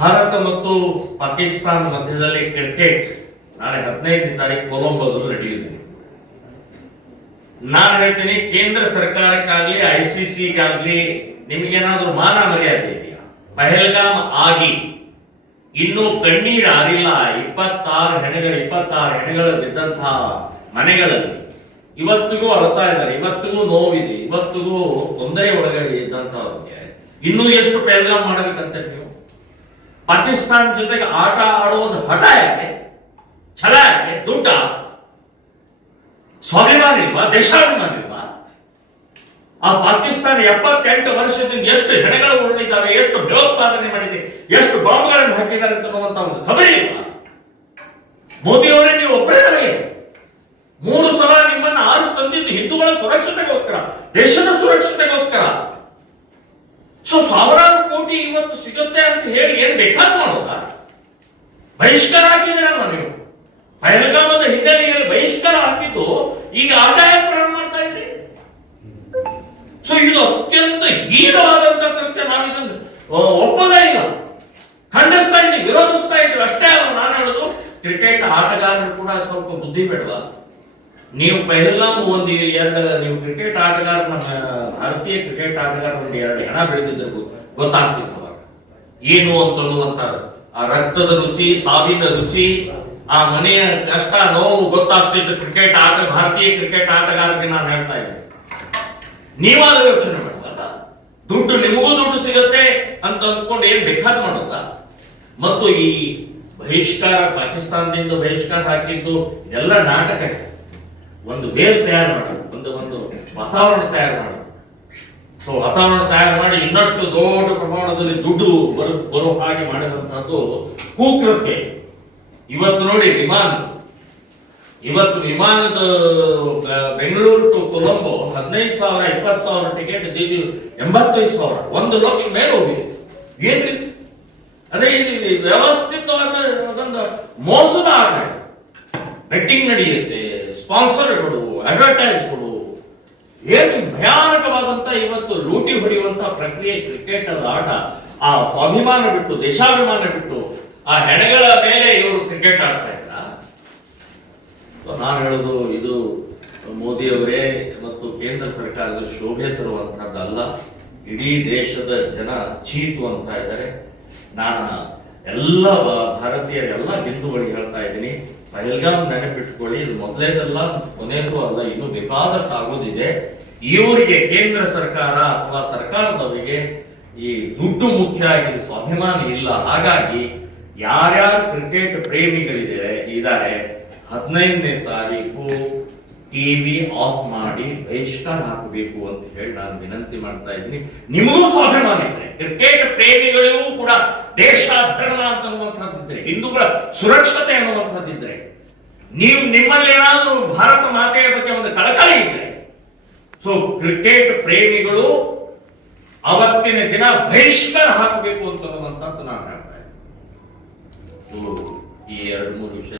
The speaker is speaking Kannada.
ಭಾರತ ಮತ್ತು ಪಾಕಿಸ್ತಾನ ಮಧ್ಯದಲ್ಲಿ ಕ್ರಿಕೆಟ್ ನಾಳೆ 15ನೇ ತಾರೀಕು ಕೊಲಂಬೋದಲ್ಲಿ ನಡೆಯುತ್ತೆ. ನಾನು ಹೇಳ್ತೀನಿ, ಕೇಂದ್ರ ಸರ್ಕಾರಕ್ಕಾಗಲಿ ICCಗಾಗಲಿ ನಿಮಗೇನಾದ್ರೂ ಮಾನ ಮರ್ಯಾದೆ ಇದೆಯಾ? ಪಹಲ್ಗಾಮ್ ಆಗಿ ಇನ್ನೂ ಕಣ್ಣೀರು ಆರಿಲ್ಲ. 26 ಹೆಣಗಳು ಬಿದ್ದಂತಹ ಮನೆಗಳಲ್ಲಿ ಇವತ್ತಿಗೂ ಅಳ್ತಾ ಇದ್ದಾರೆ, ಇವತ್ತಿಗೂ ನೋವಿದೆ, ಇವತ್ತಿಗೂ ತೊಂದರೆ ಒಳಗಡೆ ಇದ್ದಂತವ್ರಿಗೆ ಇನ್ನೂ ಎಷ್ಟು ಪಹಲ್ಗಾಮ್ ಮಾಡಬೇಕಂತ ನೀವು? ಪಾಕಿಸ್ತಾನ ಜೊತೆಗೆ ಆಟ ಆಡುವುದು ಹಠ ಯಾಕೆ? ಛಲ ಯಾಕೆ? ದುಡ್ಡ? ಸ್ವಾಭಿಮಾನ ಇಲ್ವಾ? ದೇಶಾಭಿಮಾನ ಇಲ್ವಾ? ಆ ಪಾಕಿಸ್ತಾನ 78 ವರ್ಷದಿಂದ ಎಷ್ಟು ಹೆಣಗಳು ಉರುಳಿದ್ದಾವೆ, ಎಷ್ಟು ಭಯೋತ್ಪಾದನೆ ಮಾಡಿದೆ, ಎಷ್ಟು ಬಾಂಬ್ಗಳನ್ನು ಹಾಕಿದ್ದಾರೆ ಅನ್ನುವಂತ ಒಂದು ಖಬರಿ ಇಲ್ವಾ? ಮೋದಿಯವರೇ, ನೀವು ಒಬ್ಬರೇ ನನಗೆ 3 ಸಲ ನಿಮ್ಮನ್ನು ಆರಿಸಿ ತಂದಿದ್ದು ಹಿಂದೂಗಳ ಸುರಕ್ಷತೆಗೋಸ್ಕರ, ದೇಶದ ಸುರಕ್ಷತೆಗೋಸ್ಕರ. ಸೊ ಸಾವಿರಾರು ಕೋಟಿ ಇವತ್ತು ಸಿಗುತ್ತೆ ಅಂತ ಹೇಳಿ ಏನ್ ಬೇಕಾದ್ ಮಾಡೋದ? ಬಹಿಷ್ಕಾರ ಹಾಕಿದ್ದೀರಲ್ಲ ನೀವು. ಪಹಲ್ಗಾಮದ ಹಿನ್ನೆಲೆಯಲ್ಲಿ ಬಹಿಷ್ಕಾರ ಹಾಕಿದ್ದು ಈಗ ಆದಾಯ ಪ್ರಾರಂಭ ಮಾಡ್ತಾ ಇದ್ರಿ. ಸೊ ಇದು ಅತ್ಯಂತ ಹೀನವಾದಂತ ಕೃತ್ಯ. ನಾವಿದನ್ನು ಒಪ್ಪೋದೇ ಇಲ್ಲ, ಖಂಡಿಸ್ತಾ ಇದ್ದೀವಿ, ವಿರೋಧಿಸ್ತಾ ಇದ್ದೀವಿ ಅಷ್ಟೇ ಅಲ್ಲ. ನಾನು ಹೇಳುದು, ಕ್ರಿಕೆಟ್ ಆಟಗಾರರು ಕೂಡ ಸ್ವಲ್ಪ ಬುದ್ಧಿ ಬೇಡವಾ? ನೀವು ಪಹಲ್ಗಾಮ್ ನೀವು ಕ್ರಿಕೆಟ್ ಆಟಗಾರ, ನಮ್ಮ ಭಾರತೀಯ ಕ್ರಿಕೆಟ್ ಆಟಗಾರ 2 ಹೆಣ ಬೆಳೆದಿದ್ರು ಗೊತ್ತಾಗ್ತಿತ್ತು ಅವಾಗ ಏನು ಅಂತನ್ನುವಂತ ಆ ರಕ್ತದ ರುಚಿ, ಸಾವಿನ ರುಚಿ, ಆ ಮನೆಯ ಕಷ್ಟ ನೋವು ಗೊತ್ತಾಗ್ತಿತ್ತು ಭಾರತೀಯ ಕ್ರಿಕೆಟ್ ಆಟಗಾರರಿಗೆ. ನಾನು ಹೇಳ್ತಾ ಇದ್ದೆ, ನೀವಾದ ಯೋಚನೆ ಮಾಡಲ್ಲ. ದುಡ್ಡು ನಿಮಗೂ ದುಡ್ಡು ಸಿಗುತ್ತೆ ಅಂತ ಅಂದ್ಕೊಂಡು ಏನ್ ಬೇಕಾದ್ ಮಾಡೋದ? ಮತ್ತು ಈ ಬಹಿಷ್ಕಾರ, ಪಾಕಿಸ್ತಾನದಿಂದ ಬಹಿಷ್ಕಾರ ಹಾಕಿದ್ದು ಎಲ್ಲ ನಾಟಕ. ಒಂದು ವೇವ್ ತಯಾರು ಮಾಡೋದು, ಒಂದು ವಾತಾವರಣ ತಯಾರು ಮಾಡೋದು. ಸೊ ವಾತಾವರಣ ತಯಾರು ಮಾಡಿ ಇನ್ನಷ್ಟು ದೊಡ್ಡ ಪ್ರಮಾಣದಲ್ಲಿ ದುಡ್ಡು ಬರೋ ಹಾಗೆ ಮಾಡಿದಂತಹದ್ದು ಕುಕೃತ್ಯ. ಇವತ್ತು ನೋಡಿ, ಇವತ್ತು ವಿಮಾನದ ಬೆಂಗಳೂರು ಟು ಕೊಲಂಬೋ 15,000 20,000 ಟಿಕೆಟ್, 85,000, 1 ಲಕ್ಷ ಮೇಲೆ ಹೋಗಿದೆ. ಏನ್ರಿ ಅದೇ ಇಲ್ಲಿ ವ್ಯವಸ್ಥಿತವಾದ ಅದೊಂದು ಮೋಸದ ಆಟ. ಬೆಟ್ಟಿಂಗ್ ನಡೆಯುತ್ತೆ, ಸ್ಪಾನ್ಸರ್ಗಳು, ಅಡ್ವರ್ಟೈಸ್ಗಳು, ಏನು ಭಯಾನಕವಾದಂತ ಇವತ್ತು ಲೂಟಿ ಹೊಡೆಯುವಂತಹ ಪ್ರಕ್ರಿಯೆ ಕ್ರಿಕೆಟ್ ಆಟ. ಆ ಸ್ವಾಭಿಮಾನ ಬಿಟ್ಟು, ದೇಶಾಭಿಮಾನ ಬಿಟ್ಟು ಆ ಹೆಣಗಳ ಮೇಲೆ ಇವರು ಕ್ರಿಕೆಟ್ ಆಡ್ತಾ ಇದ್ರ. ನಾನು ಹೇಳುದು, ಇದು ಮೋದಿಯವರೇ ಮತ್ತು ಕೇಂದ್ರ ಸರ್ಕಾರದ ಶೋಭೆ ತರುವಂತಹದ್ದಲ್ಲ. ಇಡೀ ದೇಶದ ಜನ ಚೀತು ಅಂತ ಇದ್ದಾರೆ. ನಾನು ಎಲ್ಲ ಭಾರತೀಯರೆಲ್ಲ ಹಿಂದೂಗಳಿಗೆ ಹೇಳ್ತಾ ಇದ್ದೀನಿ, ಪಹಲ್ಗಾಮ್ ನೆನಪಿಟ್ಕೊಳ್ಳಿ. ಇದು ಮೊದಲೇದಲ್ಲ, ಕೊನೆಯದು ಅಲ್ಲ, ಇನ್ನು ಬೇಕಾದಷ್ಟು ಆಗೋದಿದೆ. ಇವರಿಗೆ ಕೇಂದ್ರ ಸರ್ಕಾರ ಅಥವಾ ಸರ್ಕಾರದವರಿಗೆ ಈ ದುಡ್ಡು ಮುಖ್ಯ ಆಗಿದೆ, ಸ್ವಾಭಿಮಾನ ಇಲ್ಲ. ಹಾಗಾಗಿ ಯಾರ್ಯಾರು ಕ್ರಿಕೆಟ್ ಪ್ರೇಮಿಗಳಿದ್ದಾರೆ 15ನೇ ತಾರೀಕು ಟಿವಿ ಆಫ್ ಮಾಡಿ ಬಹಿಷ್ಕಾರ ಹಾಕಬೇಕು ಅಂತ ಹೇಳಿ ನಾನು ವಿನಂತಿ ಮಾಡ್ತಾ ಇದ್ದೀನಿ. ನಿಮಗೂ ಸ್ವಾಭಿಮಾನ ಇದ್ರೆ, ಕ್ರಿಕೆಟ್ ಪ್ರೇಮಿಗಳಿಗೂ ಕೂಡ ದೇಶ, ಧರ್ಮ ಅಂತನ್ನುವಂಥದ್ದಿದ್ರೆ, ಹಿಂದೂಗಳ ಸುರಕ್ಷತೆ ಅನ್ನುವಂಥದ್ದಿದ್ರೆ, ನಿಮ್ಮಲ್ಲಿ ಏನಾದರೂ ಭಾರತ ಮಾತೆಯ ಬಗ್ಗೆ ಒಂದು ಕಳಕಳಿ ಇದ್ರೆ, ಸೊ ಕ್ರಿಕೆಟ್ ಪ್ರೇಮಿಗಳು ಅವತ್ತಿನ ದಿನ ಬಹಿಷ್ಕಾರ ಹಾಕಬೇಕು ಅಂತನ್ನುವಂಥದ್ದು ನಾನು ಹೇಳ್ತಾ ಇದ್ದೀನಿ. ಈ 2-3 ವಿಷಯ